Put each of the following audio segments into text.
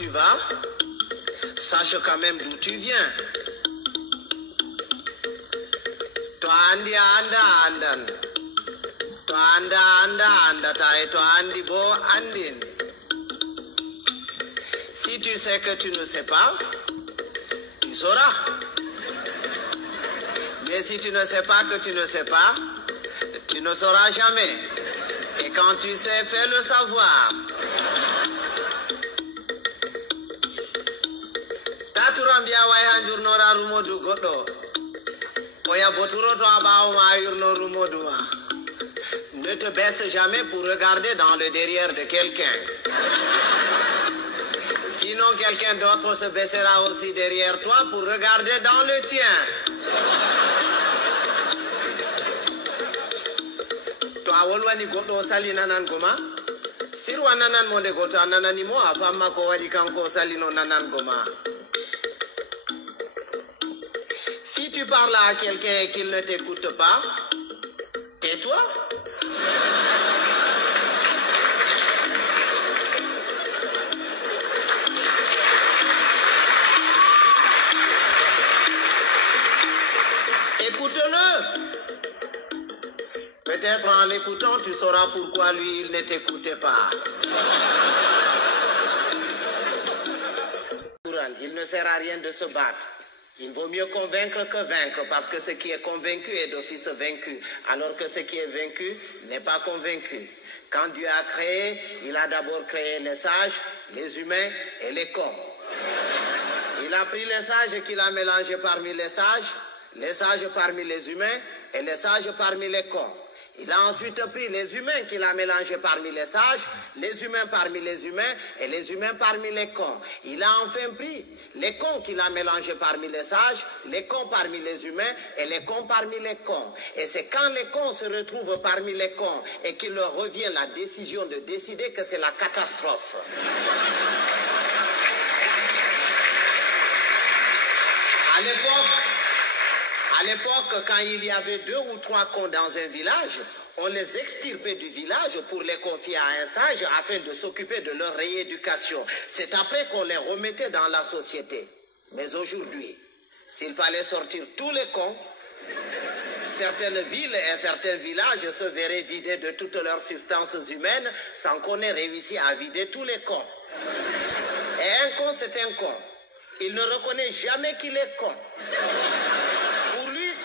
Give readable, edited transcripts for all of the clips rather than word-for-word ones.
tu vas, sache quand même d'où tu viens. Toi andi anda andan. Toi anda andata et toi andi bo andin. Si tu sais que tu ne sais pas, tu sauras. Mais si tu ne sais pas que tu ne sais pas, tu ne sauras jamais. Et quand tu sais, fais le savoir. Taturambia wai hanjur nora rumodu godo. Oya boturo to aba ma yurno rumodu ma. Ne te baisse jamais pour regarder dans le derrière de quelqu'un. Sinon quelqu'un d'autre se baissera aussi derrière toi pour regarder dans le tien. Toi wolwani godo sali nanan goma. Sirwa nanan monde goto nanani mo afama ko wali kanko sali no nanan goma. Si tu parles à quelqu'un et qu'il ne t'écoute pas, tais-toi. Écoute-le. Peut-être en l'écoutant, tu sauras pourquoi lui, il ne t'écoutait pas. Il ne sert à rien de se battre. Il vaut mieux convaincre que vaincre, parce que ce qui est convaincu est d'office vaincu, alors que ce qui est vaincu n'est pas convaincu. Quand Dieu a créé, il a d'abord créé les sages, les humains et les cons. Il a pris les sages qu'il a mélangés parmi les sages parmi les humains et les sages parmi les cons. Il a ensuite pris les humains qu'il a mélangés parmi les sages, les humains parmi les humains et les humains parmi les cons. Il a enfin pris les cons qu'il a mélangés parmi les sages, les cons parmi les humains et les cons parmi les cons. Et c'est quand les cons se retrouvent parmi les cons et qu'il leur revient la décision de décider que c'est la catastrophe. À l'époque, quand il y avait 2 ou 3 cons dans un village, on les extirpait du village pour les confier à un sage afin de s'occuper de leur rééducation. C'est après qu'on les remettait dans la société. Mais aujourd'hui, s'il fallait sortir tous les cons, certaines villes et certains villages se verraient vidés de toutes leurs substances humaines sans qu'on ait réussi à vider tous les cons. Et un con, c'est un con. Il ne reconnaît jamais qu'il est con.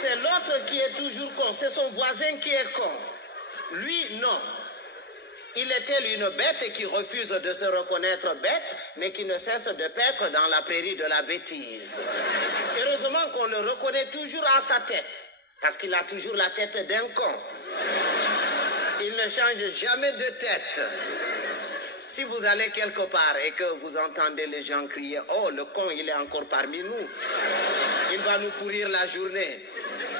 C'est l'autre qui est toujours con, c'est son voisin qui est con. Lui, non. Il est tel une bête qui refuse de se reconnaître bête, mais qui ne cesse de paître dans la prairie de la bêtise. Heureusement qu'on le reconnaît toujours à sa tête, parce qu'il a toujours la tête d'un con. Il ne change jamais de tête. Si vous allez quelque part et que vous entendez les gens crier « Oh, le con, il est encore parmi nous. Il va nous pourrir la journée. »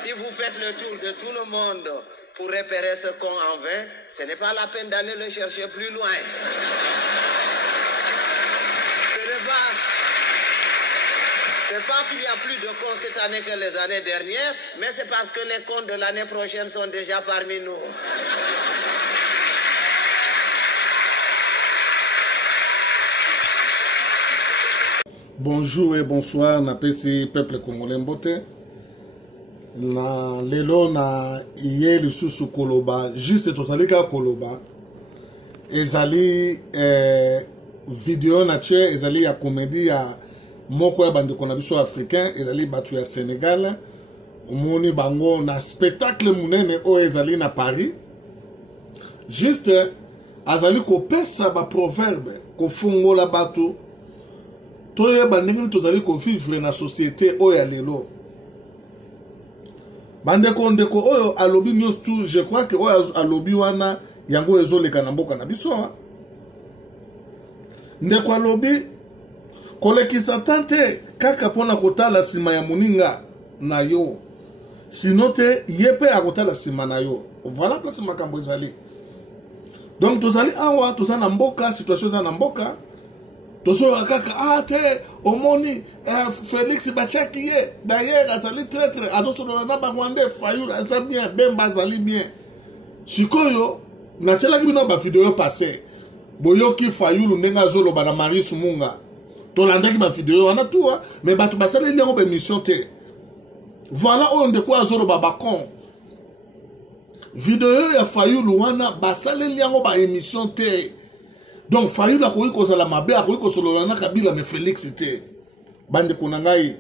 Si vous faites le tour de tout le monde pour repérer ce con en vain, ce n'est pas la peine d'aller le chercher plus loin. C'est pas qu'il y a plus de cons cette année que les années dernières, mais c'est parce que les cons de l'année prochaine sont déjà parmi nous. Bonjour et bonsoir, na pesi peuple congolais mbote. Na lelo na iye lisusu koloba, juste tozalika koloba. Ezali video na tche, ezali ya comédie ya moko ya bandeko na biso africain, ezali batu ya Sénégal. Omoni bango na spectacle munene o ezali na Paris. Juste azali ko pesa ba proverbe, ko fungola batu. Toye bandeko tozali ko vivre na société o ya lelo. Bandeko ndeko oyo alobi news tout, je crois que oyo alobi wana yango ezoleka na mboka na biso. Ndeko alobi kolekisa tante kaka pona kotala sima ya muninga na yo. Sinote yepe akotala sima na yo. Voilà place makambo ezali. Donc tozali awa tozana na mboka, situation za na mboka. Tozo kaka te omoni Félix Bachakiye d'ailleurs azali traître azosolo na Rwanda Fayulu azali bien Bemba azali bien sikoyo na tela ki bino ba video passé boyoki Fayulu ndenga zolo ba na Marie Sumunga tolandaki ba vidéo wana tout mais batu basala liango ba émission te voilà on de quoi azolo babakon vidéo ya Fayulu wana basala liango ba émission te donc Fayulu akoki kozala mabe akoki kosolola na Kabila mais Félix te bande kunangai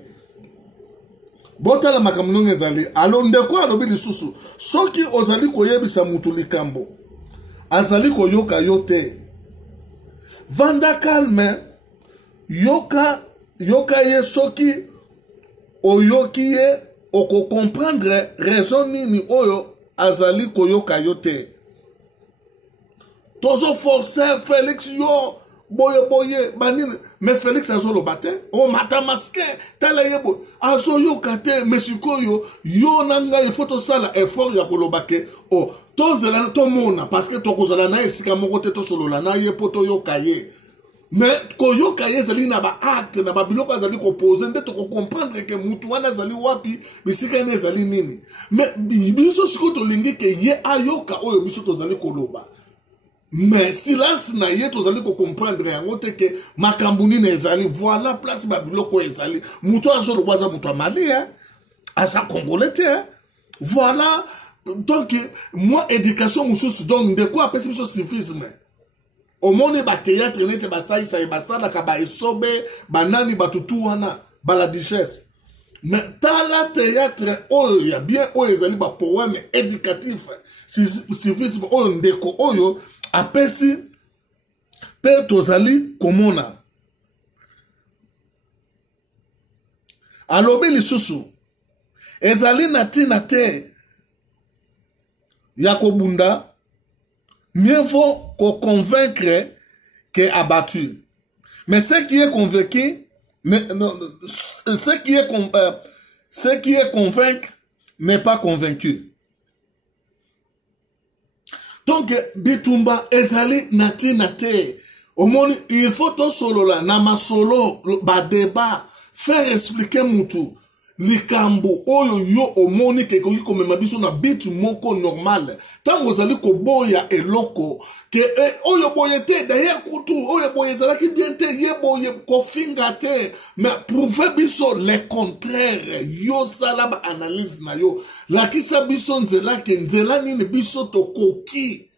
botala makambo ezali alo ndeko alobi lisusu soki ozali koyebisa mutu likambo azali koyoka yo te vanda calme yoka ye soki oyoki ye oko comprendre raison nini oyo azali koyoka yo te tozo forcer Félix yo boye banini mais Félix azolo bate o mata masque tala yebo azoyo kate mesiko yo nanga il faut to sala effort ya kolobake o tozela to mona parce que to kozala na esika moko te to solola na ye poto yo kaye mais koyo kaye zali na ba acte na ba biloko azali ko poser nde to ko comprendre que mutu wana zali wapi bisika ne zali nini mais biso siko to lingi ke ye ayoka oyo biso to zali koloba mais silence na ye tozali ko comprendre yango te ke makambuni na ezali voilà place ba biloko ezali muto azolo baza muto amali asa congolais te voilà donc moi éducation mususu donc de quoi apesi biso civisme au monde ba théâtre nete ba saisa e basala ka ba esobe banani batutu wana bala digeste mais tala théâtre oyo ya bien oyo ezali ba poème éducatif civisme oyo ndeko oyo apesi pe tozali komona alobi lisusu ezali na tina te ya kobunda mieux vaut qu'on convaincre que abattu mais ce qui est convaincu mais non, ce qui est convaincre n'est pas convaincu. Donc, bitumba ezali nati nate. Au monde, il faut tout solo là, nama solo, ba débat, faire expliquer mutu. Likambo, oyo yo omoni ke koki komema biso na bitu moko normal. Tango zali ko boya eloko, ke oyo boye te, d'ailleurs kutu, oyo boye zalaki bien te, ye boye kofinga te, mais prouver biso le contraire, yo salaba analyse na yo. Lakisa biso nzela ke nzela nini biso to koki.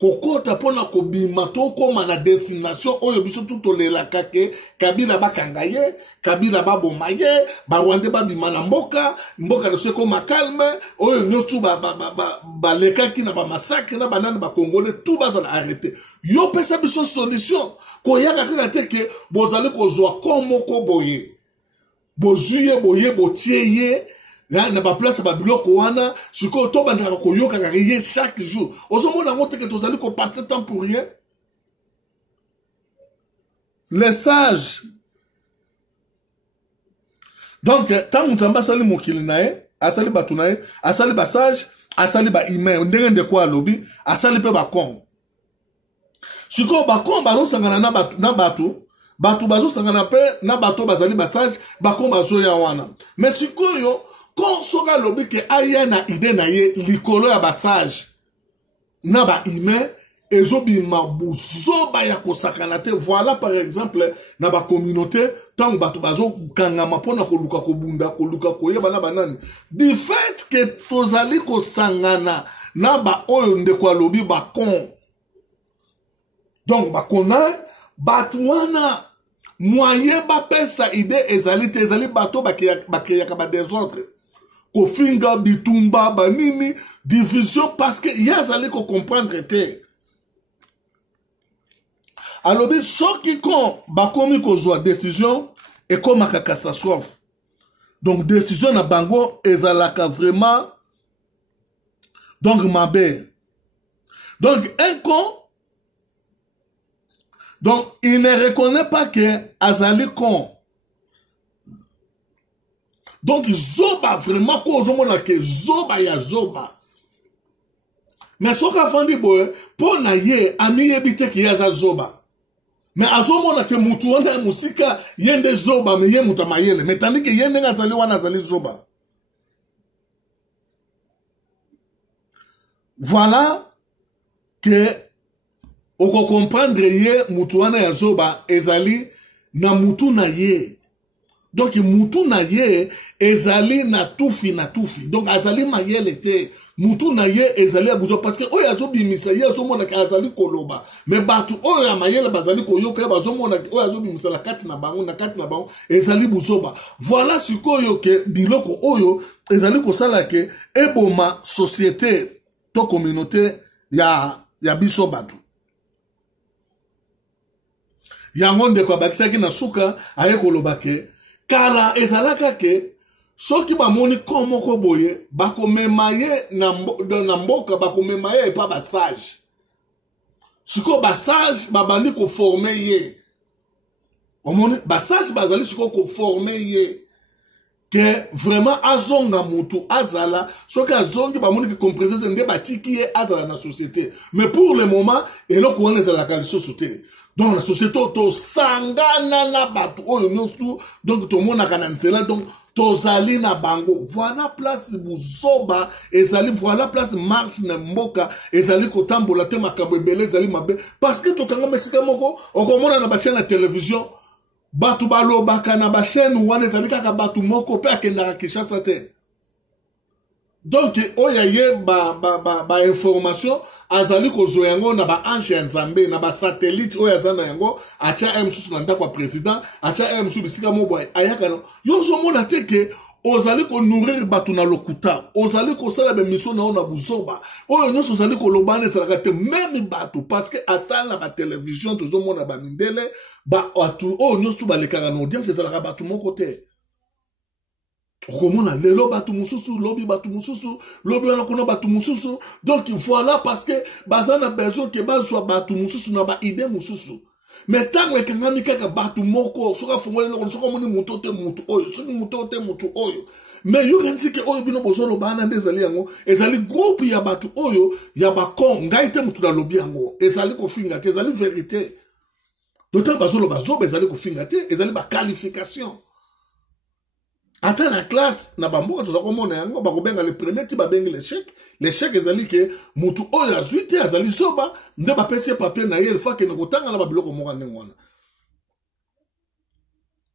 Kokota pona kobima to koma na destination oyo biso tutolela kake Kabila bakangaye Kabila babomaye Barwande babima na mboka na seko makalme oyo nyosu ba lekaki na ba massacre na banani ba congolais tout bazala arrêter yo pesa biso solution ko yaka kaka teke bozali kozwa komoko boye bozuye boye botieye na ba place ba biloko wana siko to bandaka koyoka kaka chaque jour ozomona ngote ke tozali ko passer temps pour rien les sages donc tant nzamba sali mokili nae asali batu nae asali ba sage asali ba humain ndenge de kwa lobi asali pe ba kon siko ba kon ba sangana na batu bazo sangana pe na bato bazali ba sage ba kon bazo ya wana mais siko yo quand soka lobi ke aya na ide na ye likolo ya basage na ba humain ezobi mabuzo ba ya kosakana te voilà par exemple na ba communauté tant bato bazo kangama pona koluka kobunda koluka koyeba na banani du fait que tozali kosangana na ba oyo ndeko lobi ba kon donc ba kona batwana moyen ba pesa ide ezali te ezali bato ba créer ka ba désordre kofinga bitumba banini division parce que yazali ko comprendre te alobi soki kon bakomi kozwa décision et comme cassation donc décision na bango ezalaka vraiment donc mabe donc un con donc il ne reconnaît pas que azali con. Donc, zoba vraiment, quoi, on que zoba ya zoba. Mais ce qu'on fait, boy, pour naye, ami yebite ki yaza zoba. Mais azomo na ke mutu wana musika yende zoba, mais ye muta mayele. Mais tandis que yende ngazali wana zali zoba. Voilà que, on comprendre ye mutu wana ya zoba, ezali, na mutu na ye. Donc mutu na ye ezali na tufi. Donc azali mayele te. Mutu na ye ezali abuzo parce que oyo azobimisa ye azomona ka azali koloba. Mais batu oyo ya mayele bazali koyoka bazomona oyo azobimisa na kati na bango ezali buzoba. Voilà sikoyo ke biloko oyo ezali kosala ke eboma société to communauté ya biso batu. Yango ndeko bakisaki na suka aye koloba ke kala ezalaka ke soki bamoni komoko boye bakomema ye na mboka bakomema ye epa basage. Siko basage babandi koforme ye. Omoni basage bazali siko koforme ye. Que vraiment azonga mutu azala soki azongi bamoni ke compressé nde batiki ye azala na société. Mais pour le moment eloko wana ezalaka lisusu te. Donc la société to sangana na batu oyo nyonso donc to monaka na nzela donc tozali na bango. Voilà place buzoba ezali, voilà place marche na mboka ezali kotambola te makambo ebele ezali mabe parce que tokanga mesika moko okomona na bachaîne na télévision batu balobaka na bachaîne wana ezali kaka batu moko pe akendaka Kinshasa te. Donc oya ye ba information azali kozo yango na ba ange ya Nzambe na ba satellite oya zana yango acha msusu na ndako président acha msusu bisika mobo ayaka no yozo mona teke ozali ko nourrir batu na lokuta ozali ko sala be mission na ona buzoba oyo nyoso ozali ko lobane sala te même batu parce que atala ba télévision tozo mona ba mindele ba atu oyo nyoso ba lekaka na audience sala batu moko te. Romona lelo batu mususu lobi batu mususu lobi wana kuna batu mususu. Donc voilà parce que bazana besoin que bazwa batu mususu na ba idée mususu. Mais tango ekangami kaka batu moko soka fungole loko soka moni mutu te mutu oyo soki mutu te mutu oyo. Mais yo kanisi ke oyo bino bozolo bana ndezali yango ezali groupe ya batu oyo ya bakon ngai te mutu na lobi yango ezali kofinga te ezali vérité. D'autant bazolo bazoba ezali kofinga te ezali ba qualification. Ata na classe na bamboka tozakomona yango bakobenga le premier ti babengi l'échec ezali ke mutu oyo azwi te azali soba nde bapesi papier na ye elfa ke nakotanga na babiloko moko ndenge wana.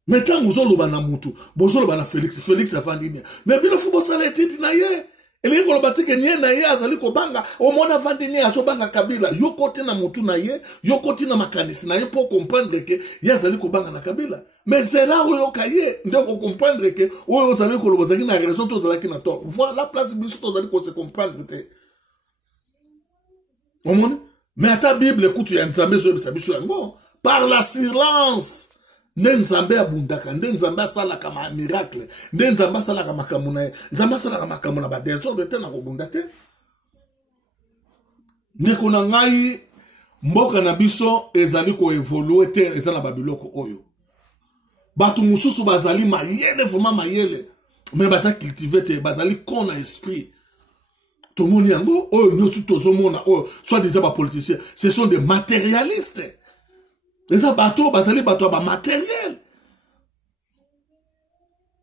Mais ntango ozoloba na mutu bozoloba na Félix afandi nia mais bino fu bosala etiti na ye elingi koloba te ke nie na ye azali kobanga omona afandi nia azobanga Kabila yoko te na mutu na ye yoko te na makanisi na ye po comprendre ke ye azali kobanga na Kabila. Mais c'est là où on doit comprendre que vous allez que na raison tous allez na tort. Voilà la place biso tous allez se comprendre te. Mais à ta Bible écoute ya Nzambe zo biso yango par la silence. Nzambe abundaka, Nzambe asala kama miracle, Nzambe asala kama makamuna, Nzambe asala kama makamuna ba désordre te na kobunda te. Ndeko na ngai mboka na biso ezali ko évoluer te ezala babiloko oyo. Batu mususu bazali mayele vraiment mayele mais baza cultiver te bazali kon na esprit to moni yango oyo nyosu tozo mona oyo soit des ba politiciens ce sont des matérialistes les bateaux bazali bateau ba matériel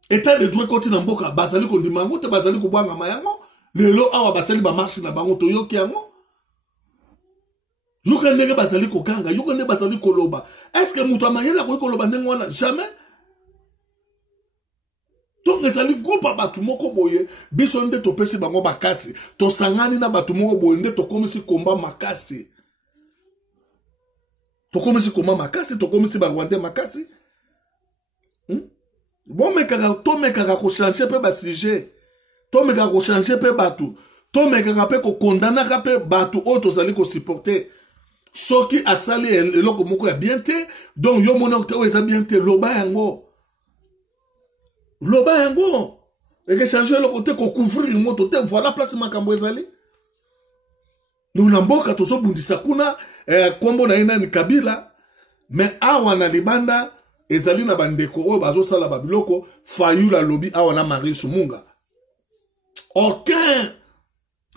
état de droit côté na mboka bazali ko ndimango te bazali ko bwanga mayango lelo awa basali ba marche na bango to yoki yango yuka ndenge bazali ko kanga yuka ndenge bazali ko loba est-ce que mutu amayela ko loba ndenge wana jamais. Donc ezali groupe batu moko boye biso nde topesi bango makasi to sangani na batu moko boye nde tokomisi komba makasi tokomisi barwande makasi bon mekaka to mekaka ko changer pe ba sujet to mekaka ko changer pe batu to mekaka pe ko condamner pe batu o tozali ko supporter soki asali eloko moko ya bien te donc yo monok te o eza bien te loba yango et que changer le côté ko couvrir moto te voilà place makambo ezali nous na mboka tozo bundisa kuna kombo na ina ni Kabila mais awa na libanda ezali na bandeko oyo bazo sala babiloko Fayulu lobby awa na Marie Sumunga aucun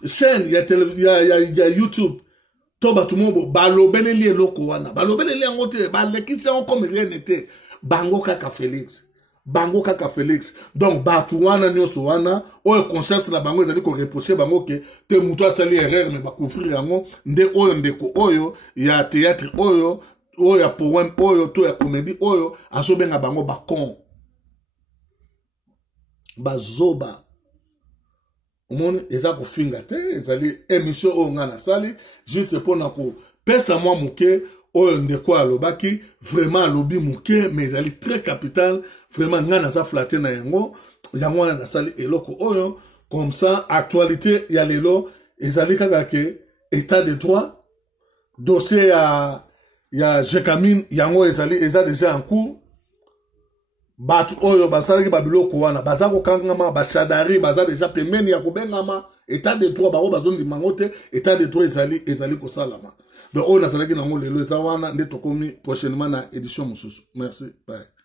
chaîne ya YouTube to batumobo balobeleli eloko wana balobeleli yango te balekisi yango comme rien n'était bango kaka Félix donc batu wana nyoso wana oyo conscience na bango ezali ko reprocher bango ke te mutu asali erreur mais ba couvrir yango nde oyo ndeko oyo ya théâtre oyo oyo ya poème oyo to ya comédie oyo azobenga bango bakon bazoba omoni eza kofinga te ezali émission oyo nga nasali juste mpona kopesa mwa moke oyo ndeko alobaki vraiment alobi moke mais ezali très capital vraiment nga naza flatte na yango wana nasali eloko oyo comme ça actualité ya lelo ezali kaka ke état de droit dossier ya Jekamine yango eza déjà en cours batu oyo basalaki babiloko wana baza kokangama bashadari baza déjà pembeni ya kobengama état de droit bango bazondima ngo te état de droit ezali kosalama donc oyo nasalaki nango lelo eza wana nde tokomi prochainement na édition mosusu merci bye